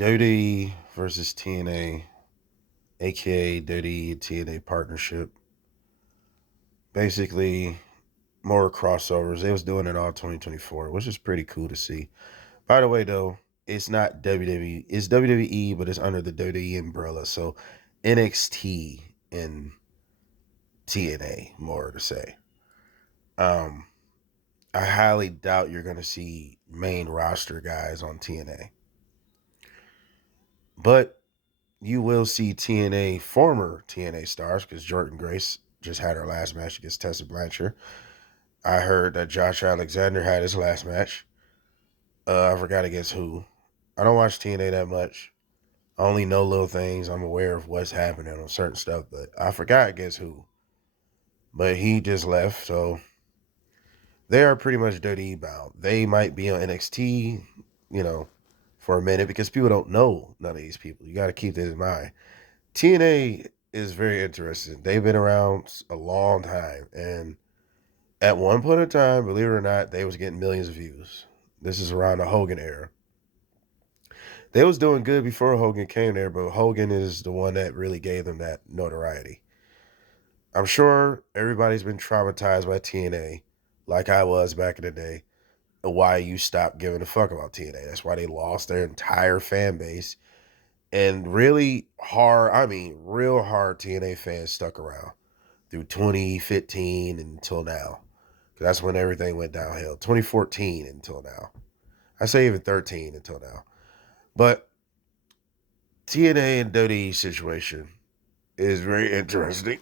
WWE versus TNA, aka WWE and TNA partnership. Basically, more crossovers. They was doing it all 2024, which is pretty cool to see. By the way, though, it's not WWE. It's WWE, but it's under the WWE umbrella. So NXT and TNA, more to say. Um, I highly doubt you're going to see main roster guys on TNA, but you will see TNA former TNA stars because Jordan Grace just had her last match against Tessa Blanchard. I heard that Josh Alexander had his last match. I forgot against who. I don't watch TNA that much. I only know little things. I'm aware of what's happening on certain stuff, but I forgot against who. But he just left, so they are pretty much dirty bound. They might be on NXT, you know, for a minute because people don't know none of these people. You got to keep this in mind. TNA is very interesting. They've been around a long time, and at one point in time, believe it or not, they was getting millions of views. This is around the Hogan era. They was doing good before Hogan came there, but Hogan is the one that really gave them that notoriety. I'm sure everybody's been traumatized by TNA, like I was back in the day. Why you stopped giving a fuck about TNA? That's why they lost their entire fan base. And really hard, I mean, real hard TNA fans stuck around through 2015 until now. That's when everything went downhill. 2014 until now. I say even 13 until now. But TNA and WWE situation is very interesting.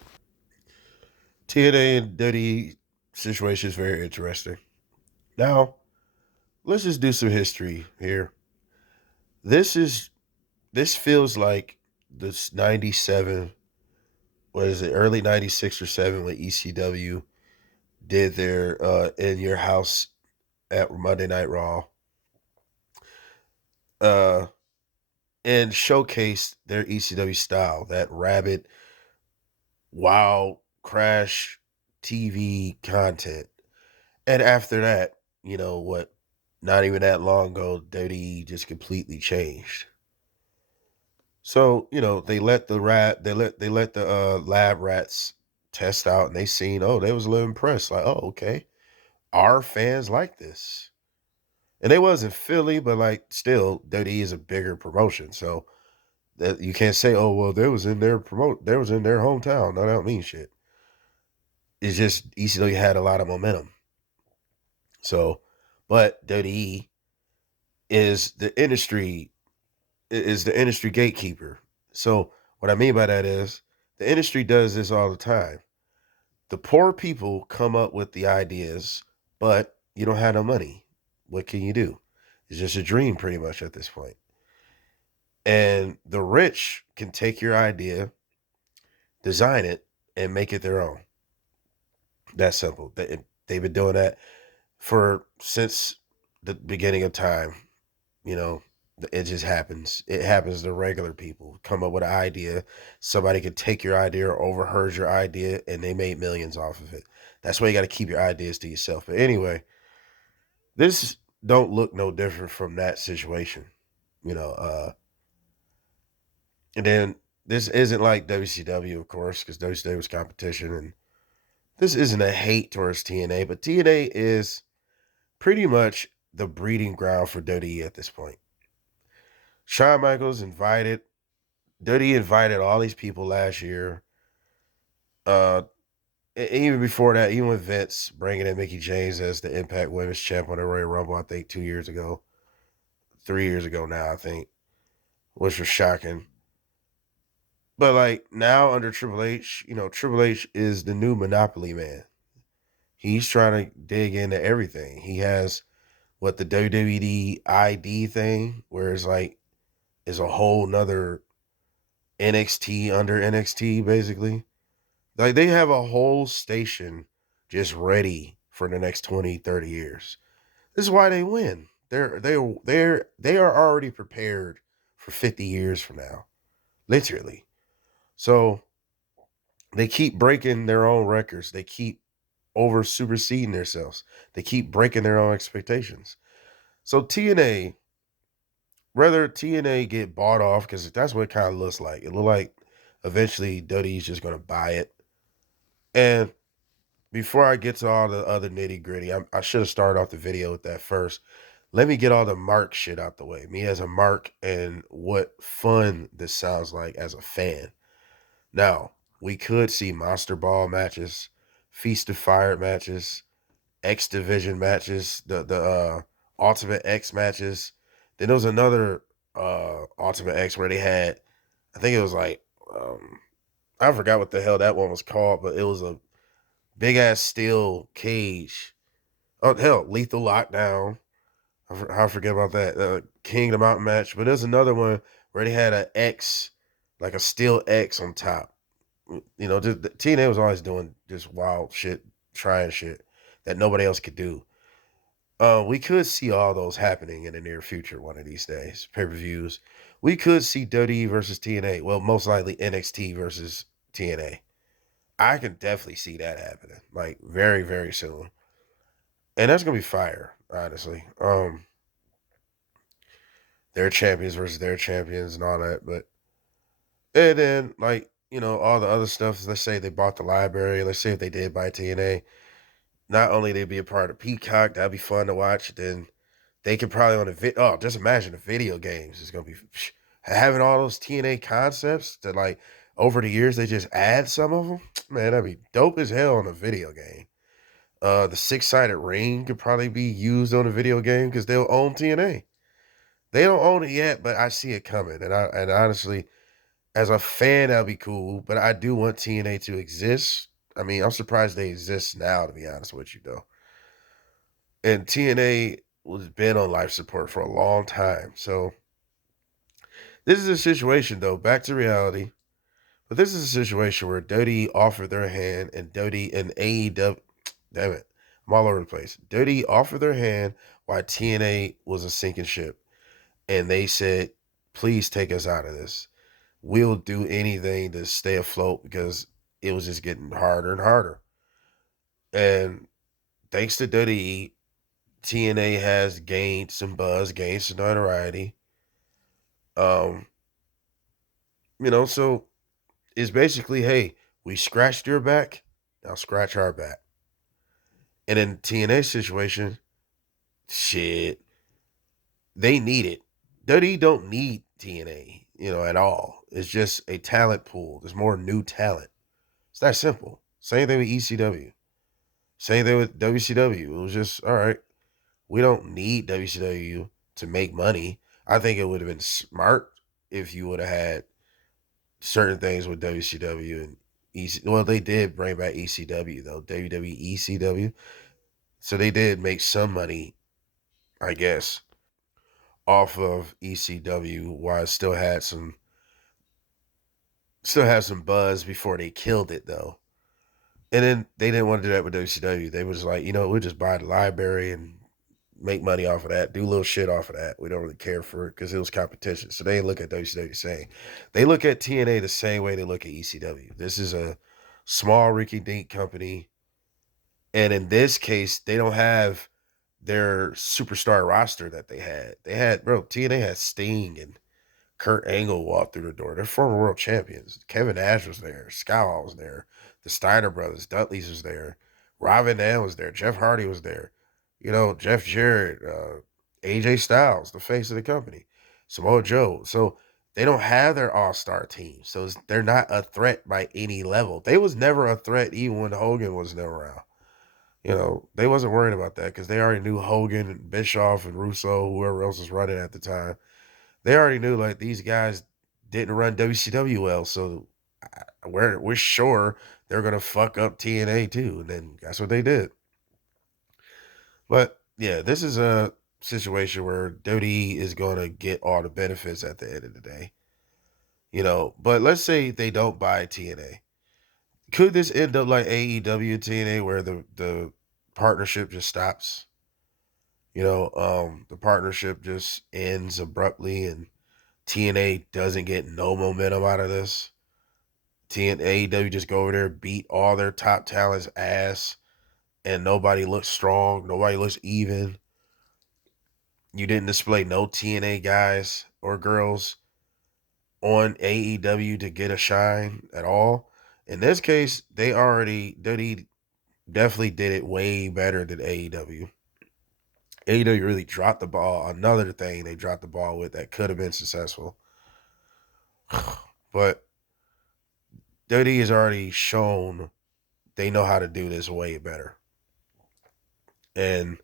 TNA and WWE situation is very interesting. Now, let's just do some history here. This is this feels like this 97, what is it, early 96 or 7 when ECW did their In Your House at Monday Night Raw. Uh and showcased their ECW style, that rabid, wild, crash TV content. And after that, you know what? Not even that long ago, WWE just completely changed. So they let the lab rats test out, and they seen, oh, they was a little impressed, like, oh, okay, our fans like this, and they wasn't Philly, but like still, WWE is a bigger promotion, so that you can't say, oh well, there was in their hometown. No, that don't mean shit. It's just ECW had a lot of momentum. So, but WWE is the industry gatekeeper. So what I mean by that is the industry does this all the time. The poor people come up with the ideas, but you don't have no money. What can you do? It's just a dream pretty much at this point. And the rich can take your idea, design it, and make it their own. That simple. They've been doing that for since the beginning of time. You know, it just happens. It happens to regular people. Come up with an idea. Somebody could take your idea or overheard your idea, and they made millions off of it. That's why you got to keep your ideas to yourself. But anyway, this don't look no different from that situation. You know, and then this isn't like WCW, of course, because WCW was competition, and this isn't a hate towards TNA, but TNA is pretty much the breeding ground for WWE at this point. Shawn Michaels Dirty invited all these people last year. Uh, Even before that, even with Vince bringing in Mickey James as the Impact Women's Champ on the Royal Rumble, I think 2 years ago, 3 years ago now, I think, which was shocking. But like now under Triple H, Triple H is the new Monopoly man. He's trying to dig into everything. He has what the WWE ID thing, where it's like is a whole nother NXT under NXT, basically. Like they have a whole station just ready for the next 20, 30 years. This is why they win. They are already prepared for 50 years from now. Literally. So they keep breaking their own records. They keep over superseding themselves. They keep breaking their own expectations. So TNA Whether TNA get bought off, because that's what it kind of looks like. It look like eventually WWE's just gonna buy it. And before I get to all the other nitty gritty, I should have started off the video with that first. Let me get all the Mark shit out the way. Me as a Mark and what fun this sounds like as a fan. Now, we could see Monster Ball matches, Feast of Fire matches, X Division matches, the Ultimate X matches. Then there was another Ultimate X where they had, I think it was like, I forgot what the hell that one was called, but it was a big ass steel cage. Oh hell, Lethal Lockdown. I forget about that. King of the Mountain match, but there's another one where they had an X, like a steel X on top. Just TNA was always doing just wild shit, trying shit that nobody else could do. We could see all those happening in the near future one of these days. Pay-per-views. We could see WWE versus TNA. Well, most likely NXT versus TNA. I can definitely see that happening. Like very, very soon. And that's gonna be fire, honestly. Their champions versus their champions and all that. But and then like, all the other stuff, let's say they bought the library, let's say if they did buy TNA, not only they'd be a part of Peacock, that'd be fun to watch, then they could probably on just imagine the video games. It's gonna be having all those TNA concepts that like over the years they just add some of them. Man, that'd be dope as hell on a video game. The six-sided ring could probably be used on a video game because they'll own TNA. They don't own it yet, but I see it coming. And honestly, as a fan, that'd be cool. But I do want TNA to exist. I mean, I'm surprised they exist now, to be honest with you, though. And TNA was been on life support for a long time. So this is a situation, though, back to reality. But this is a situation where Dodie offered their hand and Dodie and AEW, damn it, I'm all over the place. Dodie offered their hand while TNA was a sinking ship. And they said, please take us out of this. We'll do anything to stay afloat because it was just getting harder and harder. And thanks to WWE, TNA has gained some buzz, gained some notoriety. Um, so it's basically, hey, we scratched your back, now scratch our back. And in TNA situation, shit, they need it. WWE don't need TNA, at all. It's just a talent pool. There's more new talent. It's that simple. Same thing with ECW. Same thing with WCW. It was just, all right, we don't need WCW to make money. I think it would have been smart if you would have had certain things with WCW and EC. Well, they did bring back ECW though, WWE ECW. So they did make some money, I guess, off of ECW while it still had some buzz before they killed it though. And then they didn't want to do that with WCW. They was like, we'll just buy the library and make money off of that, do little shit off of that. We don't really care for it because it was competition. So they look at WCW the same. They look at TNA the same way they look at ECW. This is a small Ricky Dink company. And in this case, they don't have their superstar roster that they had. TNA had Sting and Kurt Angle walked through the door. They're former world champions. Kevin Nash was there. Scott was there. The Steiner brothers, Dudley's was there. Robin Van was there. Jeff Hardy was there. Jeff Jarrett, AJ Styles, the face of the company, Samoa Joe. So they don't have their all-star team. So they're not a threat by any level. They was never a threat even when Hogan was never around. They wasn't worried about that because they already knew Hogan and Bischoff and Russo, whoever else was running at the time. They already knew like these guys didn't run WCW well, so we're sure they're gonna fuck up TNA too, and then that's what they did. But yeah, this is a situation where WWE is gonna get all the benefits at the end of the day, But let's say they don't buy TNA, could this end up like AEW TNA where the partnership just stops? The partnership just ends abruptly and TNA doesn't get no momentum out of this. AEW just go over there, beat all their top talent's ass, and nobody looks strong. Nobody looks even. You didn't display no TNA guys or girls on AEW to get a shine at all. In this case, they definitely did it way better than AEW. AEW really dropped the ball. Another thing they dropped the ball with that could have been successful. But WWE has already shown they know how to do this way better. And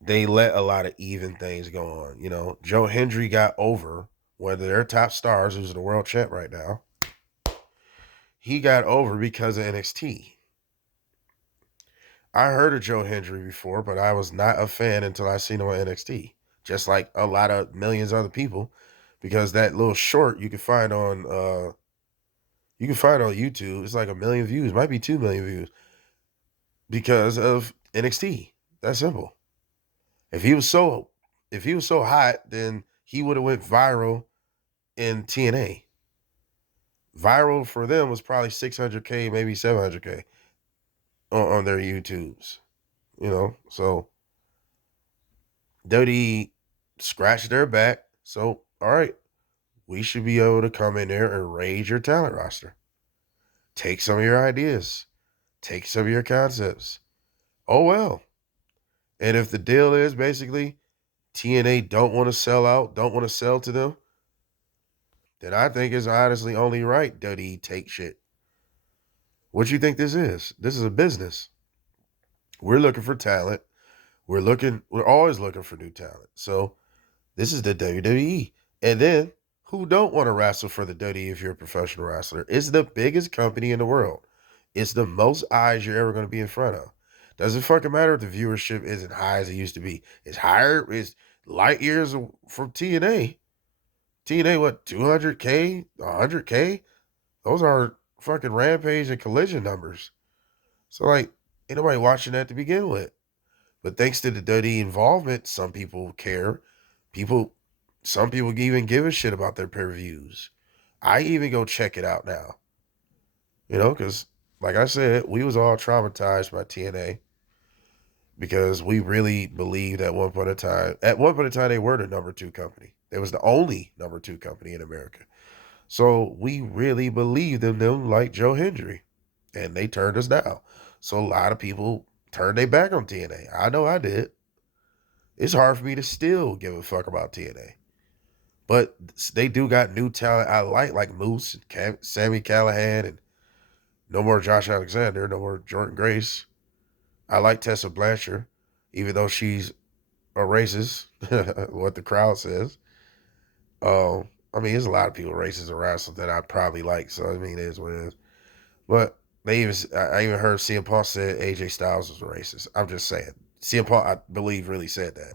they let a lot of even things go on. You know, Joe Hendry got over one of their top stars, who's the world champ right now. He got over because of NXT. I heard of Joe Hendry before, but I was not a fan until I seen him on NXT. Just like a lot of millions of other people, because that little short you can find on YouTube. It's like 1 million views, might be 2 million views because of NXT. That's simple. If he was so if he was so hot, then he would have went viral in TNA. Viral for them was probably 600K, maybe 700K on their YouTubes. You know, so WWE scratched their back. So, all right, we should be able to come in there and raise your talent roster. Take some of your ideas, take some of your concepts. Oh, well. And if the deal is basically TNA don't want to sell out, don't want to sell to them, then I think it's honestly only right WWE take shit. What you think this is? This is a business. We're looking for talent. We're always looking for new talent. So this is the WWE. And then who don't want to wrestle for the WWE if you're a professional wrestler? It's the biggest company in the world. It's the most eyes you're ever going to be in front of. Doesn't fucking matter if the viewership isn't high as it used to be. It's higher, it's light years from TNA. TNA, what, 200K, 100K? Those are fucking Rampage and Collision numbers. So, like, ain't nobody watching that to begin with. But thanks to the WWE involvement, some people care. Some people even give a shit about their pay-per-views. I even go check it out now. You know, because like I said, we was all traumatized by TNA because we really believed at one point in time. At one point in time, they were the number two company. They was the only number two company in America. So we really believed in them like Joe Hendry. And they turned us down. So a lot of people turned their back on TNA. I know I did. It's hard for me to still give a fuck about TNA. But they do got new talent I like Moose and Sammy Callahan, and no more Josh Alexander, no more Jordan Grace. I like Tessa Blanchard, even though she's a racist, what the crowd says. I mean, there's a lot of people racist in wrestling that I probably like, so I mean, it is what it is. But I even heard CM Punk said AJ Styles was a racist. I'm just saying. CM Punk, I believe, really said that.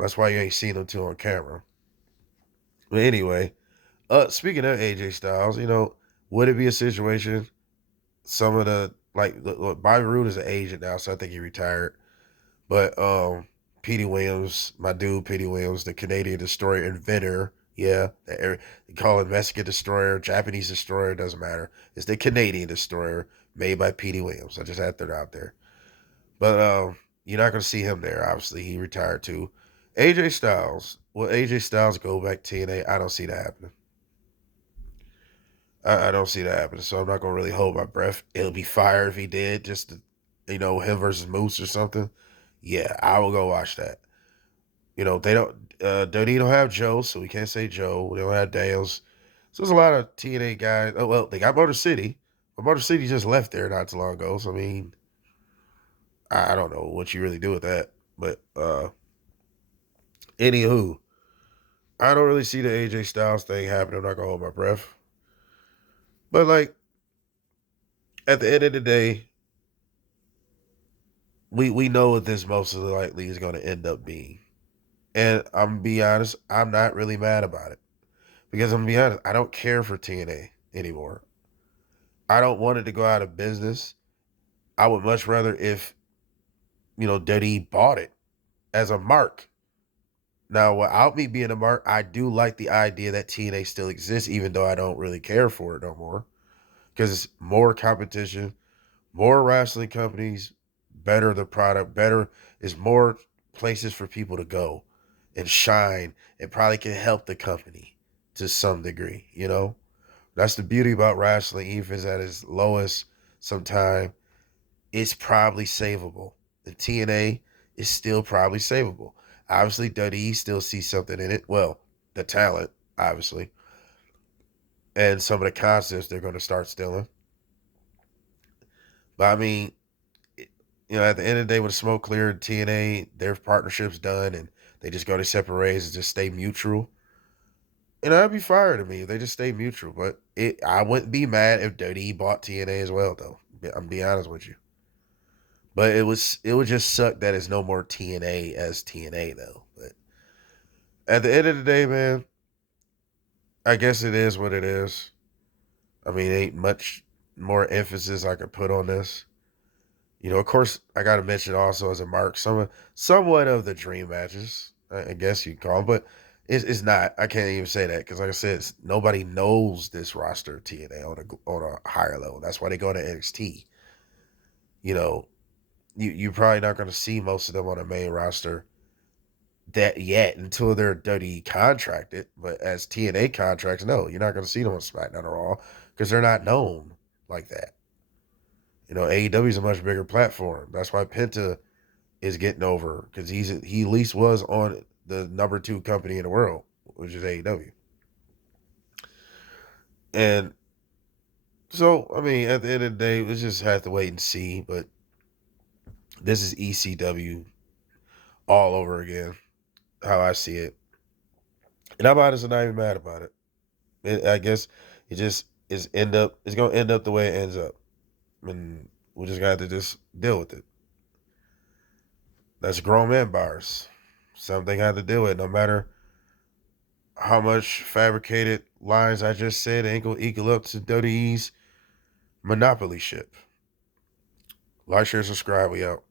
That's why you ain't seen him too on camera. But anyway, speaking of AJ Styles, you know, would it be a situation? Some of the look, Bobby Roode is an agent now, so I think he retired. But Petey Williams, my dude, Petey Williams, the Canadian destroyer inventor. Yeah, they call it Mexican destroyer, Japanese destroyer, doesn't matter. It's the Canadian destroyer made by Petey Williams. I just had to throw it out there. But you're not going to see him there, obviously. He retired too. AJ Styles. Will AJ Styles go back to TNA? I don't see that happening. I don't see that happening. So I'm not going to really hold my breath. It'll be fire if he did, just to, him versus Moose or something. Yeah, I will go watch that. You know, they don't have Joe, so we can't say Joe. They don't have Dales. So there's a lot of TNA guys. Oh, well, they got Motor City. But Motor City just left there not too long ago. So, I mean, I don't know what you really do with that. But anywho, I don't really see the AJ Styles thing happening. I'm not gonna hold my breath. But like at the end of the day, we know what this most likely is gonna end up being. And I'm gonna be honest, I'm not really mad about it. Because I'm gonna be honest, I don't care for TNA anymore. I don't want it to go out of business. I would much rather if, Diddy bought it as a mark. Now, without me being a mark, I do like the idea that TNA still exists, even though I don't really care for it no more. Because it's more competition, more wrestling companies, better the product, better is more places for people to go and shine. It probably can help the company to some degree, you know? That's the beauty about wrestling, even if it's at its lowest sometime, it's probably savable. The TNA is still probably savable. Obviously, WWE still sees something in it. Well, the talent, obviously, and some of the concepts they're going to start stealing. But I mean, at the end of the day, when the smoke cleared, TNA, their partnership's done, and they just go to separate ways and just stay mutual. And that'd be fire to me if they just stay mutual. But I wouldn't be mad if WWE bought TNA as well, though. I'm be honest with you. But it would just suck that it's no more TNA as TNA though. But at the end of the day, man, I guess it is what it is. I mean, ain't much more emphasis I could put on this. Of course, I got to mention also as a mark somewhat of the dream matches. I guess you call them, but it's not. I can't even say that because, like I said, nobody knows this roster of TNA on a higher level. That's why they go to NXT. You know, you're probably not going to see most of them on the main roster that yet until they're dirty contracted. But as TNA contracts, no, you're not going to see them on SmackDown or Raw because they're not known like that. AEW is a much bigger platform. That's why Penta is getting over because he at least was on the number 2 company in the world, which is AEW. And so, I mean, at the end of the day, we just have to wait and see. But this is ECW all over again, how I see it. And I'm honestly not even mad about it. I guess it just it's gonna end up the way it ends up. And we just got to just deal with it. That's grown man bars. Something I have to deal with, no matter how much fabricated lines I just said ain't gonna equal up to WWE's monopoly ship. Like, share, subscribe. We out.